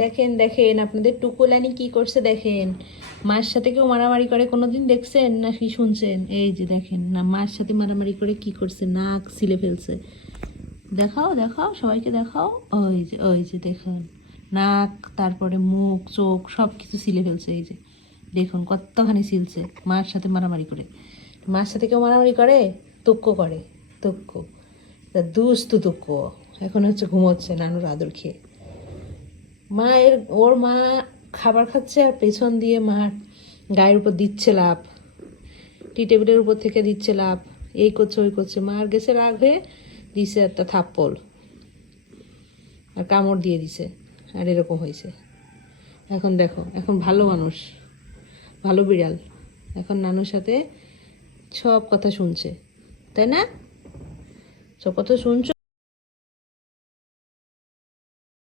দেখেন দেখেন আপনাদের টুকুলানি কি করছে দেখেন। মার সাথে কেউ মারামারি করে কোনোদিন দেখছেন না কি শুনছেন? এই যে দেখেন না, মার সাথে মারামারি করে কি করছে, নাক ছিলে ফেলছে। দেখাও দেখাও সবাইকে দেখাও। ওই যে দেখুন, নাক, তারপরে মুখ, চোখ সব কিছু ছিলে ফেলছে। এই যে দেখুন কতখানি ছিলছে মার সাথে মারামারি করে। মার সাথে কেউ মারামারি করে? তুক্কো করে, তুক্কো, তা দুস্তু তুক্কো। এখন হচ্ছে ঘুমোচ্ছে নানুর আদর খেয়ে। ওর মা খাবার খাচ্ছে আর পেছন দিয়ে মার গায়ের উপর দিচ্ছে লাভ, টি টেবিলের উপর থেকে দিচ্ছে লাভ, এই করছে ওই করছে। মার গেছে রাগ হয়ে, দিছে একটা থাপ্পড় আর কামড় দিয়ে দিছে, আর এরকম হয়েছে। এখন দেখো, এখন ভালো মানুষ, ভালো বিড়াল, এখন নানুর সাথে সব কথা শুনছে, তাই না? সব কথা শুনছো?